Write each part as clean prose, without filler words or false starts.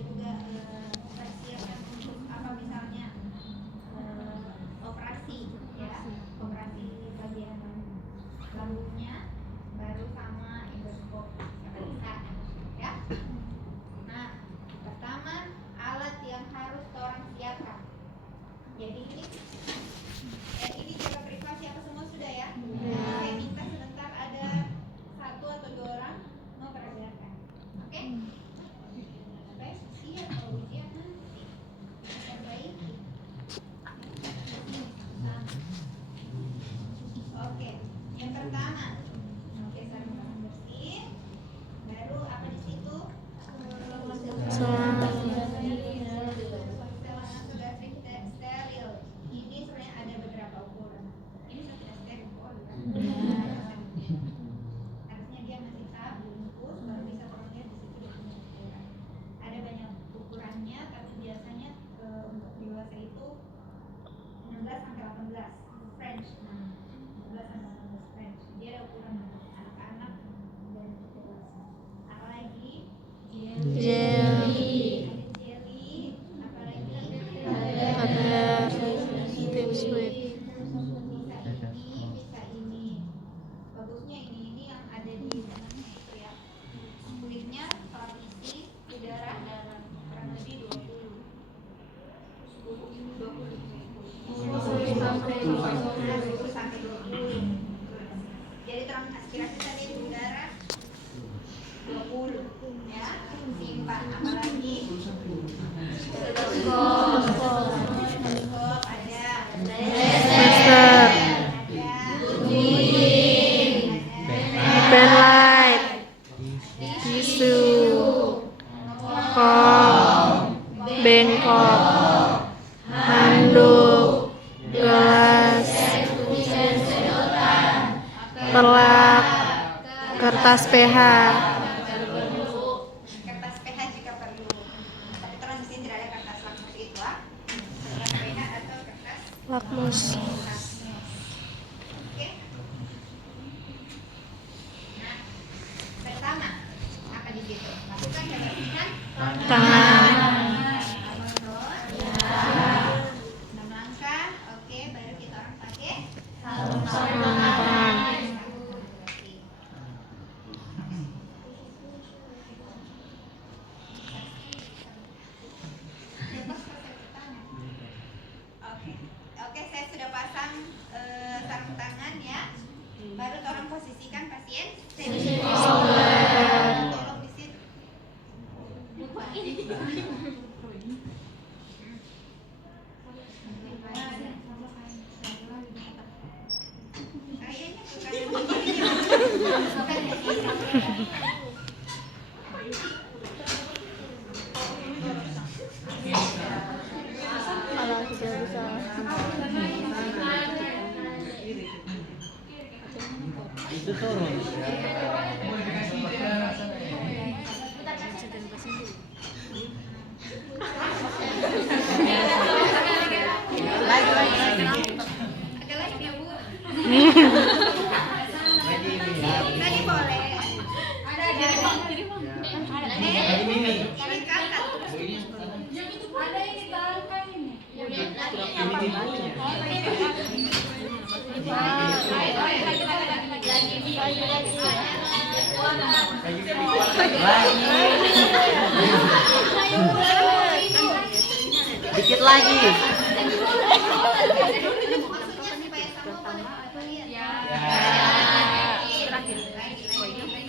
juga persiapan untuk apa misalnya operasi ya, operasi bagian lambungnya, baru sama endoskop bisa ya. Nah, pertama alat yang harus orang siapkan. Jadi ini jaga privasi apa semua sudah ya? Saya minta sebentar ada satu atau dua orang mau peragakan. Oke? Iya, kalau ujian nanti perbaiki. Oke, yang pertama, oke sarung tangan bersih. Baru apa di situ? Celana sudah steril. Ini sebenarnya ada beberapa ukuran. Ini sudah steril kok, harusnya dia masih tahap bungkus, baru bisa terlihat di situ dia punya ukuran. Ada banyak ukurannya, tapi biasanya untuk dewasa itu 16 sampai 18 French. 16 sampai 18 French. Dia ada ukuran untuk anak-anak dan untuk dewasa. Apalagi jelly, apalagi ada tim sweet. Bisa ini. Bagusnya ini yang ada di dalamnya itu ya. Kulitnya kalau isi udara kurang lebih 20 sampai 20. Jadi terang aspirasi tadi udara 20 ya. Simpan apalagi stetoskop ada. Master, penlight, tisu, kom, bengkok, handuk, gelas, pelak, kertas PH. Kertas PH jika perlu. Tapi terus di sini tidak ada kertas lakmus itu ah. Kertas PH atau kertas Lakmus. Oke. Nah, pertama apa di situ? Lakukan kebersihan Tangan. 6 langkah. Oke, baru kita orang pakai Sarung tangan. Oke, saya sudah pasang sarung tangan ya. Baru orang posisikan pasien. Tolong di situ. Kalau tidak bisa. Itu turun. Ada lagi ya, Bu? Tadi boleh. Ada kalian kakak. Ada yang ditangkap ini. Dikit lagi.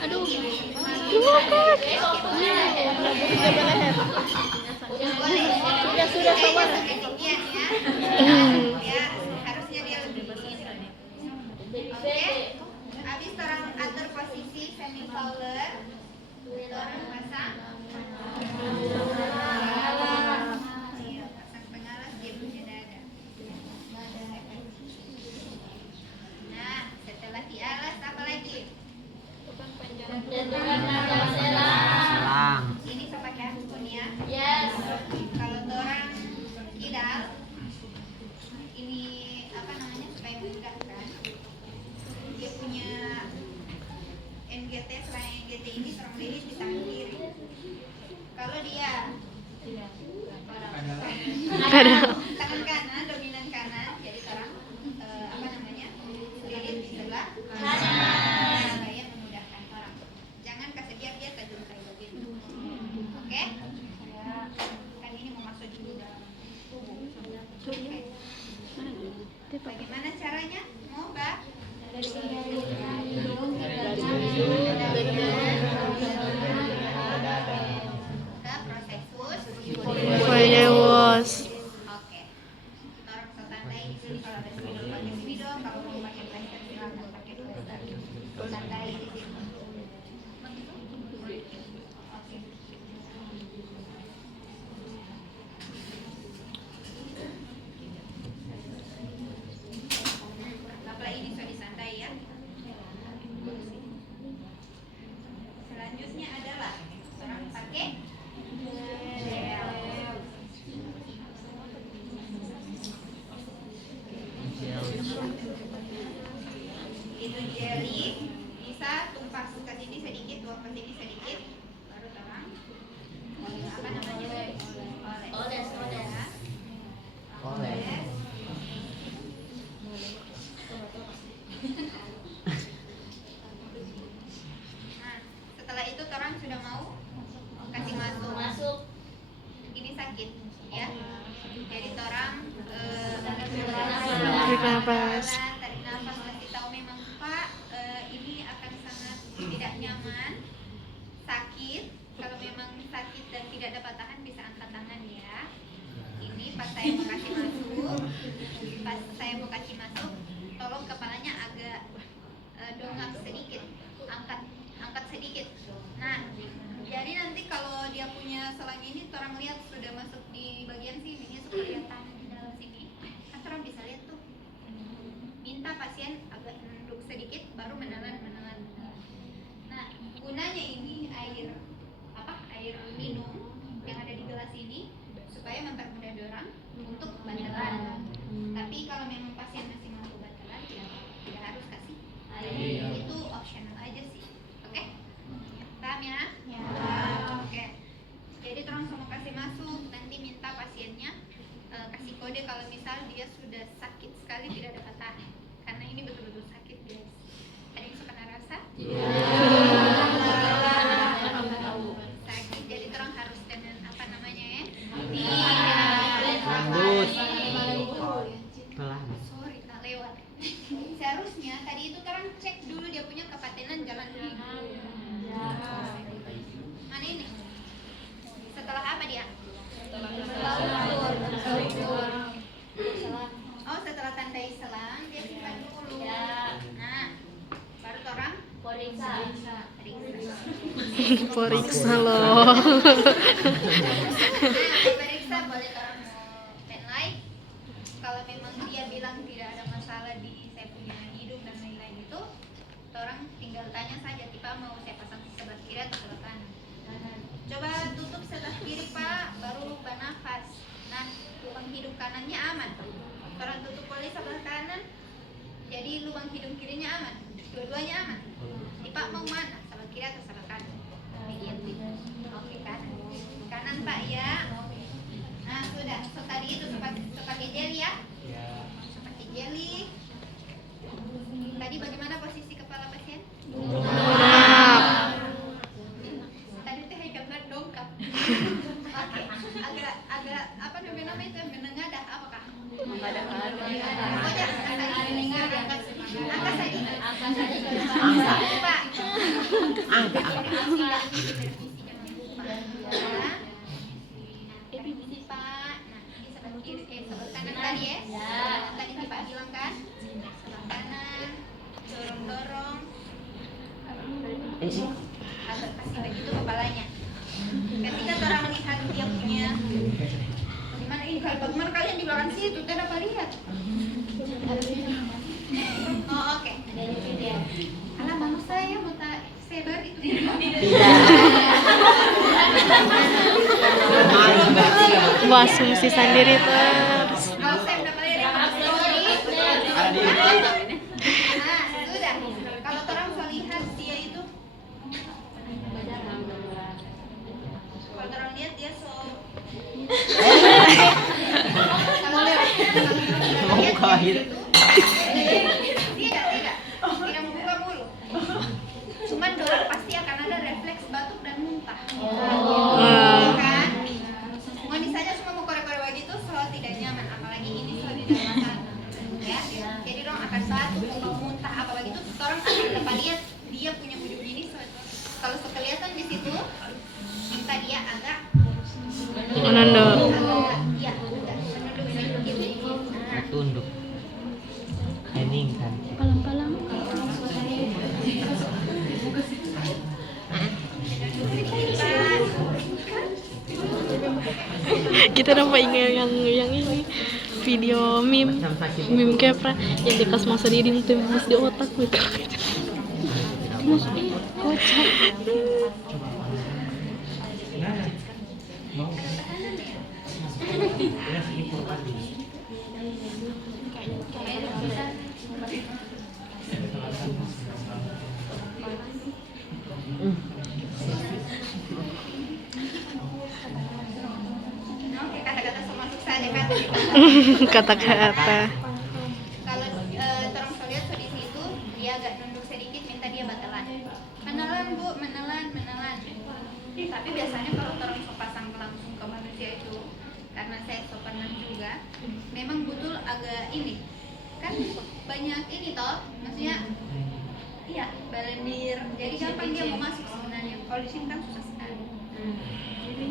Aduh. Sudah sabar. Ya, harusnya dia lebih begini. Oke, habis orang atur posisi semi fowler, orang pasang. Iya, pasang pengalas dia punya dada. Nah, setelah dialas apa lagi? Selang. Ini saya pakai handphone ya. Yes. Kalau orang kidal, ini apa namanya supaya mudah kan? Dia punya NGT, selain NGT ini seorang lilis di tangan kiri. Kalau dia Tangan kanan, dominan kanan. Jadi orang apa namanya? Lilit di sebelah kanan supaya memudahkan orang. Jangan kasih dia tajam kayak begitu. Oke? Kan ini mau masuk dulu dalam tubuh. Oke. Bagaimana caranya? Mau, Mbak? Ke prosesus. Foyewas. Oke. Kita orang bisa tandai di sini kalau ada spidol pakai spidol, kalau mau pakai plester silakan pakai plester. Tandai di sini. Oke. Kaplah ini sudah disandai ya. Selanjutnya adalah orang pakai gel. Itu jelly bisa tumpah ke sini sedikit, tuang ke sini sedikit, baru terang. Apa namanya? Oles. Oles. Nah, setelah itu orang sudah mau kasih masuk. Ini sakit, ya. Jadi orang Tarik nafas. tarik nafas, kasih tahu memang Pak, ini akan sangat tidak nyaman, sakit. Kalau memang sakit dan tidak dapat tahan bisa angkat tangan ya. Ini pas saya mau kasih masuk, tolong kepalanya agak dongak sedikit, angkat sedikit. Nah, jadi nanti kalau dia punya selang ini, orang lihat sudah masuk di bagian sini, dia suka lihat tangan di dalam sini. Kan orang bisa lihat tuh. Minta pasien agak nunduk sedikit, baru menelan. Nah, gunanya ini air minum yang ada di gelas ini supaya mempermudah orang untuk bantalan. Tapi kalau memang pasien masih mampu bantalan, tidak harus kasih air. Itu optional aja sih. Oke? Paham ya? Ya. Oke. Jadi terus mau kasih masuk, nanti minta pasiennya kasih kode kalau misal dia sudah sakit sekali tidak dapat tahan. Karena ini betul-betul sakit, guys. Ada yang suka rasa? Sakit, jadi terus harus dengan apa namanya ya? Lembut. Sorry, tak lewat. Seharusnya tadi itu terang cek dulu dia punya kepatenan jalan hidup. Mana ini? Setelah apa dia? Oh, setelah tandai selang dia simpan dulu. Nah, baru orang periksa. Periksa loh. Nah, periksa boleh orang pen light. Kalau memang dia bilang tidak ada masalah di saya punya hidung dan lain-lain itu, orang tinggal tanya saja, tipe mau saya pasang sebelah kiri atau sebelah kanan. Coba tutup sebelah kiri Pak, baru bernafas. Nah, lubang hidung kanannya aman. Orang tutup boleh sebelah kanan, jadi lubang hidung kirinya aman. Dua-duanya aman. Tipe mau mana? Sebelah kiri atau sebelah kanan? Lihat gitu. Oke, kanan Pak ya. Nah, sudah. So, tadi itu pakai jelly ya? Pakai jelly. Tadi bagaimana posisi kepala pasien? Tadi teh gambar dongkap. Oke, agak apa namanya itu menengadah apakah? Menengadah. Pokoknya angkat saja. Pak. Angka. Pak. Nah, ini sebelah kiri, sebelah kanan tadi ya. Tadi Pak bilang kan? Sebelah kanan, dorong. Agak kasih begitu kepalanya. Ketika orang lihat dia punya gimana ini bagaimana kalian di belakang situ tidak dapat lihat. Oh oke. Alah mau saya mau tak sebar itu Wah, asumsi sendiri terus. mau saya dapat lihat story. Nah sudah. Kalau orang mau lihat dia itu, kalau orang lihat dia so lahir. Tidak membuka mulut. Cuman dorang pasti akan ada refleks batuk dan muntah. Kan? Moni saja cuma mau kore-kore begitu selalu tidak nyaman, apalagi ini selalu di dalam sana. Ya, jadi dorang akan batuk, mau muntah apa begitu, orang akan dapat lihat dia punya ujung ini. Kalau kelihatan di situ, minta dia agak Menunduk. iya, agak menunduk sedikit. Nah, Tunduk. Heningkan. Palang-palang. Kita dapat ingat yang ini video meme Kepra yang di kelas masa dia ditembus di otak mereka. Kocak. oke, kata-kata sama susah aja kan. Kata-kata. Kalau terang so lihat so di situ dia agak nunduk sedikit, minta dia batalan. Menelan bu, menelan. Tapi biasanya kalau terang so pasang langsung ke manusia itu, karena saya so pernah juga, memang betul agak ini, kan banyak ini toh, maksudnya, iya balendir, jadi gampang dia mau masuk sebenarnya. Kalau di sini kan susah sekali.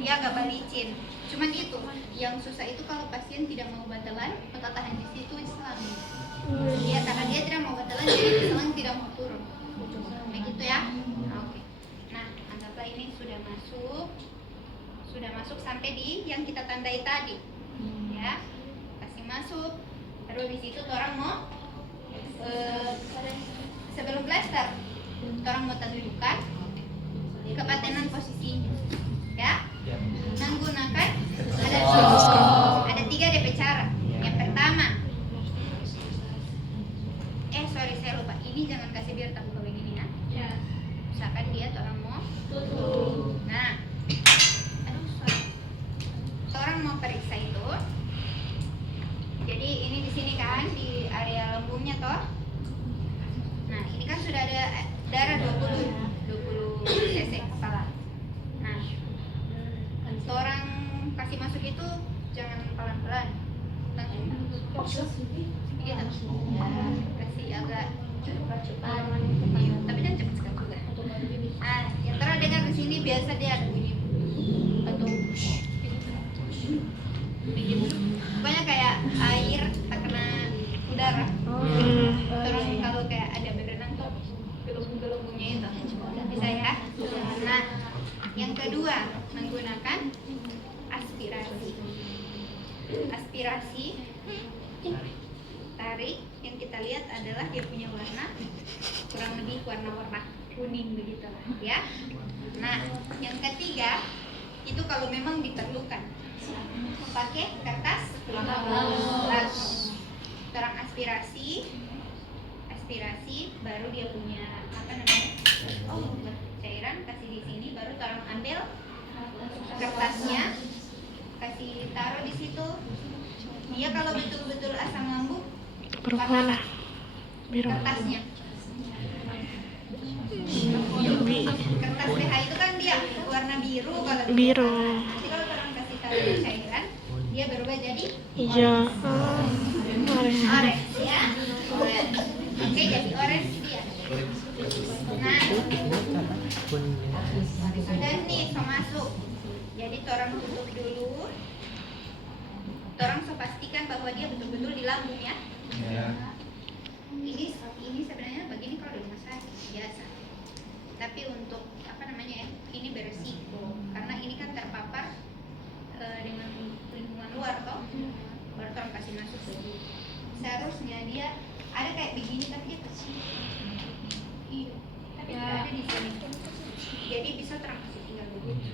Dia agak balicin. Cuman itu yang susah itu kalau pasien tidak mau batalan, maka tahan di situ selang. Dia karena dia tidak mau batalan, jadi selang tidak mau turun. Begitu ya. Oke. Nah, anggaplah ini sudah masuk sampai di yang kita tandai tadi. Ya, kasih masuk. Terus di situ orang mau sebelum plaster, orang mau tentukan kepatenan posisinya. Ya, menggunakan ada 3 DP cara. Yang pertama, sorry saya lupa, ini jangan kasih biar tak buka begini ya. Misalkan dia orang mau, nah, orang mau periksa itu. Jadi ini di sini kan di area lambungnya toh. Nah ini kan sudah ada darah 20 cc kepala. Nah, orang kasih masuk itu jangan pelan-pelan, langsung gitu. Kasih agak cepat, tapi jangan cepat sekali juga. Nah, yang terang dengar di sini biasa dia ada bunyi batuk. Pokoknya kayak air tak kena udara. Terus kalau kayak ada berenang tuh gelembung-gelembungnya itu bisa ya. Nah, yang kedua menggunakan aspirasi. Aspirasi tarik, yang kita lihat adalah dia punya warna kurang lebih warna kuning begitu ya. Nah, yang ketiga itu kalau memang diperlukan pakai kertas langsung terang aspirasi baru dia punya apa namanya cairan kasih di sini, baru terang ambil kertasnya kasih taruh di situ. Dia kalau betul-betul asam lambung Berwarna biru. kertasnya kertas BH itu kan dia warna biru kalau Biru. nanti kalau orang kasih taruh cairan dia berubah jadi Iya. orange ya. Oke, jadi orange dia. Nah, sudah nih so masuk. Jadi orang tutup dulu. Orang so pastikan bahwa dia betul-betul di lambung ya. Ini sebenarnya begini kalau di rumah sakit biasa. Tapi untuk apa namanya ya, ini beresiko karena ini kan terpapar dengan lingkungan luar toh. Baru orang kasih masuk dulu. Seharusnya dia ada kayak begini tapi dia kecil. Iya. Tapi tidak ada di sini. Jadi bisa terang kasih tinggal begitu.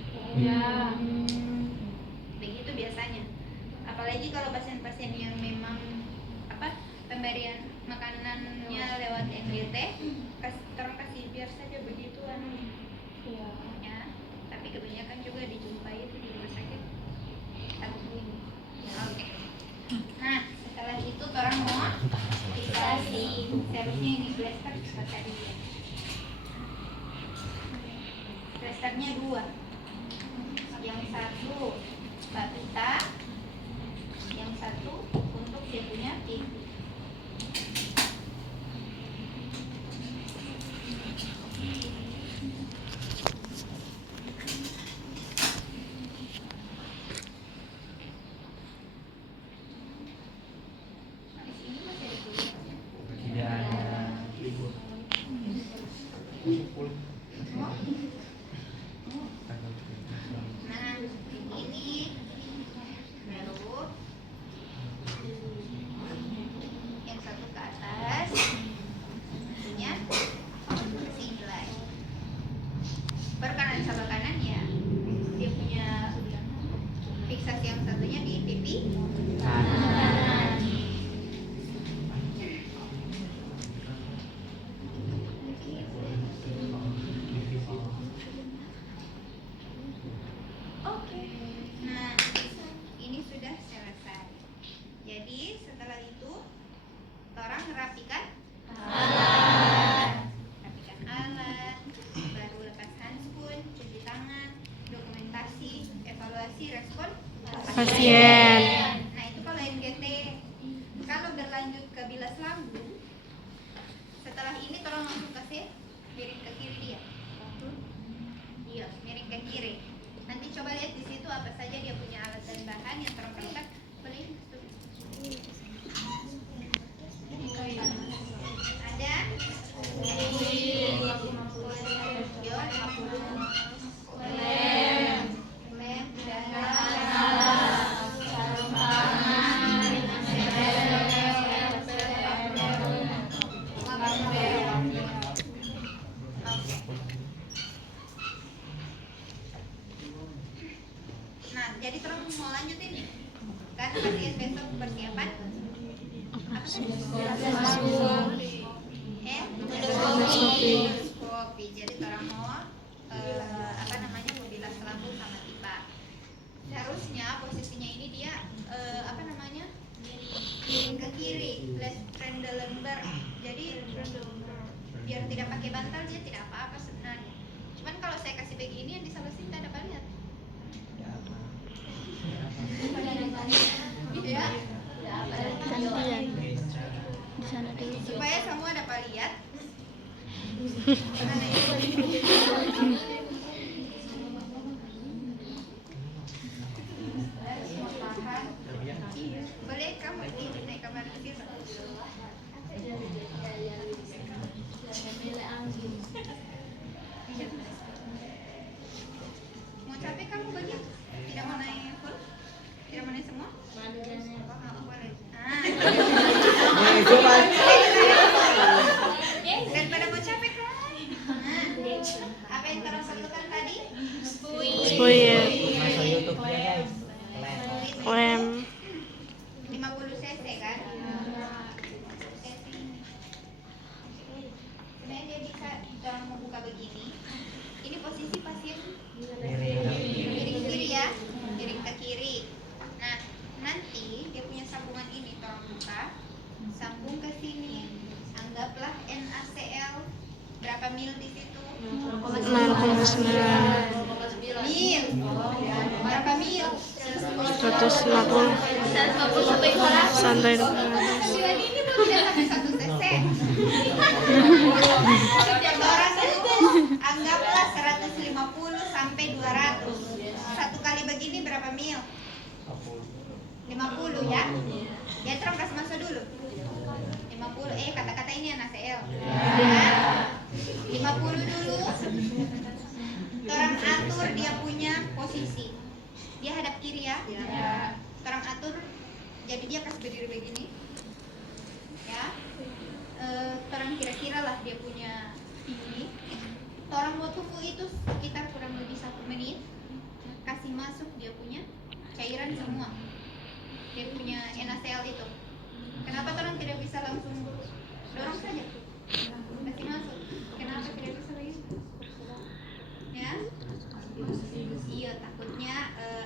Begitu biasanya. Apalagi kalau pasien-pasien yang memang apa pemberian makanannya lewat NGT, orang kasih biar saja begitu ya. Tapi kebanyakan juga dijumpai itu di rumah sakit atau ini. Oke. Nah, setelah itu orang mau Harusnya ini blaster kata dia. Blasternya 2. Yang satu batuta, yang satu untuk dia punya pipi. Di sini masih ada tulisannya. Tidak ada libur. Nah, ini baru yang satu ke atas, satunya ke sini lagi. Baru kanan sama kanan ya, dia punya fiksasi yang satunya di pipi kanan. Oke. Nah, ini sudah selesai. Jadi setelah itu, orang rapikan alat, baru lepas handphone, cuci tangan, dokumentasi, evaluasi, respon Pasien. Nah itu kalau NGT. Kalau berlanjut ke bilas lambung, setelah ini tolong langsung kasih miring ke kiri dia. Iya, miring ke kiri. Nanti coba lihat di situ apa saja dia punya alat dan bahan yang terperangkat. Boleh? Ada? Lem, nah, jadi terus mau lanjutin kan pasien besok persiapan endoskopi. Jadi orang mau mau bilas lambung sama tipa. Seharusnya posisinya ini dia miring ke kiri, left Trendelenburg. Jadi biar tidak pakai bantal dia tidak apa-apa sebenarnya. Cuman kalau saya kasih begini yang di salah sini dapat lihat. Ya. Gantian. Di sana dulu. Supaya semua dapat lihat. Mana ini? Boleh kamu ini naik kamar kecil. Mau capek kamu bagi? Tidak mau naik full? Tidak mau naik semua? Boleh. Daripada mau capek kan? Apa yang terus satukan tadi? Spoiler. Masuk YouTube-nya guys. Lem. 50 cc kan? Sebenarnya dia bisa orang membuka begini. Ini posisi pasien miring kiri ya, miring ke kiri. Nah, nanti dia punya sambungan ini tolong buka, sambung ke sini. Anggaplah NaCl berapa mil di situ? 0,9. Mil. Berapa mil? 150. Santai dong. Bulan ini mau tidak sampai 1 cc. Orang itu anggaplah 150 sampai 200. Satu kali begini berapa mil? 50 ya. Ya terus kasih masuk dulu. 50 kata-kata ini NaCl. Ya. 50 dulu. Orang atur dia punya posisi. Dia hadap kiri ya. Orang atur jadi dia kasih berdiri begini. Ya. Orang kira-kira lah dia punya ini. Orang mau tunggu itu sekitar kurang lebih 1 menit. Kasih masuk dia punya cairan semua. Dia punya NaCl itu. Kenapa orang tidak bisa langsung dorong saja? Kasih masuk. Kenapa tidak bisa begitu? Ya? Iya, takutnya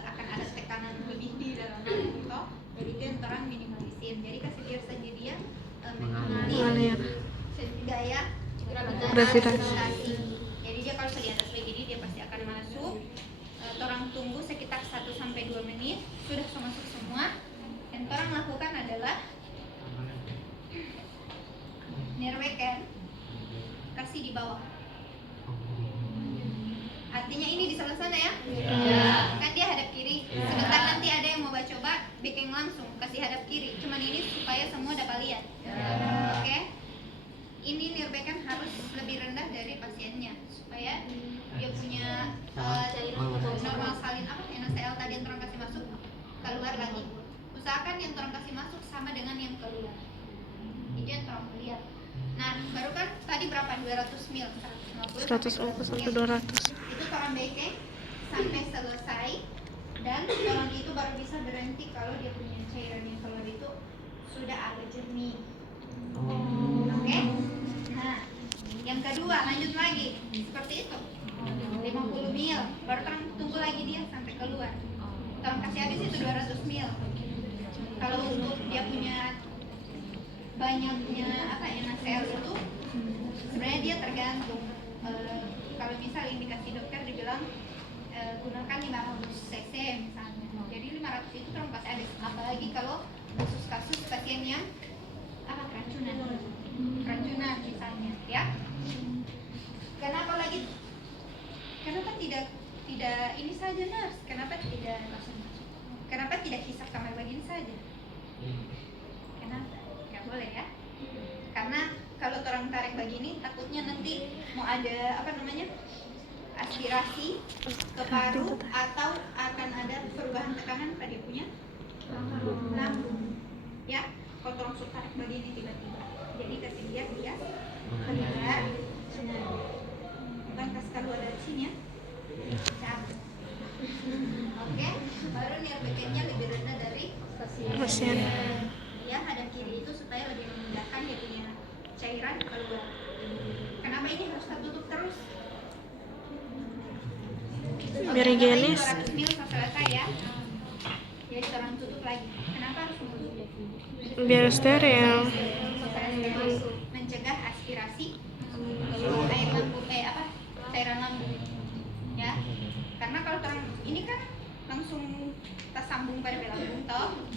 akan ada tekanan lebih di dalam lambung. Jadi itu yang orang minimalisir. Jadi kasih biar saja dia mengalir. Gravitasi. Jadi dia kalau di atas begini dia pasti akan masuk. Orang tunggu sekitar 1 sampai 2 menit, sudah masuk semua. Yang orang lakukan adalah nirweken, kasih di bawah. Artinya ini di sebelah sana ya? Kan dia hadap kiri. Sebentar nanti ada yang mau coba bikin langsung kasih hadap kiri. Cuman ini supaya semua dapat lihat. Oke? Ini nirweken harus lebih rendah dari pasiennya supaya dia punya normal salin apa NaCl tadi yang orang kasih masuk keluar lagi. Usahakan yang orang kasih masuk sama dengan yang keluar. Itu yang orang lihat. Nah, baru kan tadi berapa? 200 ml, 150 sampai 200. Itu orang beke sampai selesai dan orang itu baru bisa berhenti kalau dia punya cairan yang keluar itu sudah agak jernih. Oke? Nah, yang kedua lanjut lagi seperti itu. 50 ml, baru orang tunggu lagi dia sampai keluar. Orang kasih habis itu 200 ml. Kalau untuk dia punya banyaknya apa NaCl itu sebenarnya dia tergantung. Kalau misal indikasi dokter dibilang gunakan 500 cc misalnya, jadi 500 itu kan pasti ada. Apalagi kalau kasus-kasus pasien yang apa keracunan misalnya ya. Kenapa tidak ini saja nurse? Kenapa tidak hisap kamar begini saja? Kenapa? Nggak boleh ya? Karena kalau orang tarik begini takutnya nanti mau ada apa namanya aspirasi ke paru atau akan ada perubahan tekanan pada punya lambung. Ya, kalau orang suka tarik begini tiba-tiba, jadi kasih dia keluar, bukan kasih keluar dari sini ya. Oke, baru nirwekennya lebih rendah dari Pasien. ya hadap kiri itu supaya lebih memudahkan dia punya cairan keluar. Kenapa ini harus tertutup terus? Biar higienis. 200 ml selesai ya. Jadi orang tutup lagi. Kenapa harus menutup? Biar steril. Mencegah aspirasi air lambung cairan lambung. Ya. Karena kalau orang ini kan langsung tersambung pada lambung toh.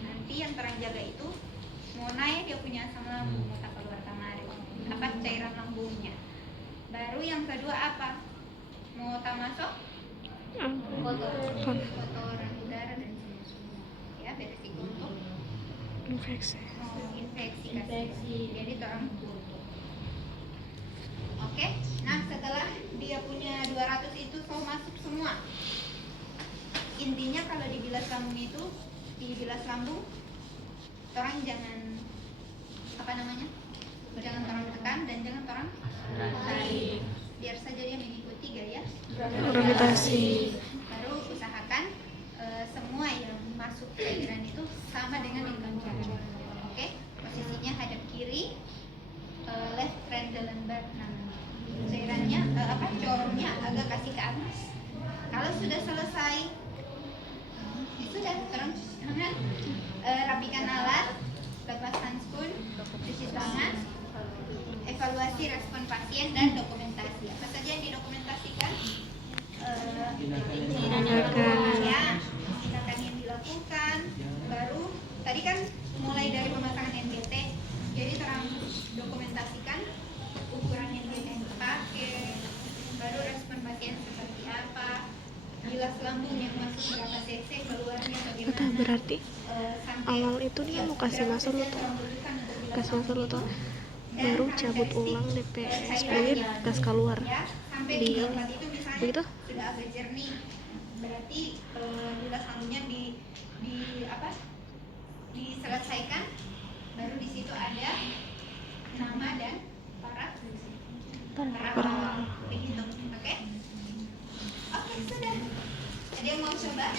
Nanti yang terang jaga itu mau naik dia punya asam lambung mau tak keluar kemarin apa cairan lambungnya. Baru yang kedua apa? Mau tak masuk kotoran udara dan semua ya beresiko untuk Infeksi. infeksi. Jadi orang tutup. Oke. Nah setelah dia punya 200 itu kau masuk semua. Intinya kalau dibilas lambung itu dibilas lambung orang jangan apa namanya jangan orang tekan dan jangan orang tarik, biar saja dia mengikuti gaya Gravitasi. baru usahakan semua yang masuk cairan itu sama dengan yang keluar. Oke, posisinya hadap kiri, left Trendelenburg namanya. Cairannya corongnya agak kasih ke atas. Kalau sudah selesai sudah orang cuci tangan, rapikan alat, lepas handscoon, cuci tangan, evaluasi respon pasien dan dokumentasi. Apa saja yang didokumentasikan? Tindakan yang dilakukan. Baru tadi kan mulai dari pemasangan NBT, jadi terang dokumentasikan ukuran NBT yang dipakai, baru respon pasien seperti apa, bilas lambung yang masuk berapa cc, keluarnya bagaimana. Berarti awal itu dia mau kasih masuk lo tuh, baru cabut ulang DPS fluid gas keluar di begitu. Sudah agak jernih, berarti bilas lambungnya diselesaikan, baru di situ ada nama dan parah begitu. Oke, sudah. Ada yang mau coba?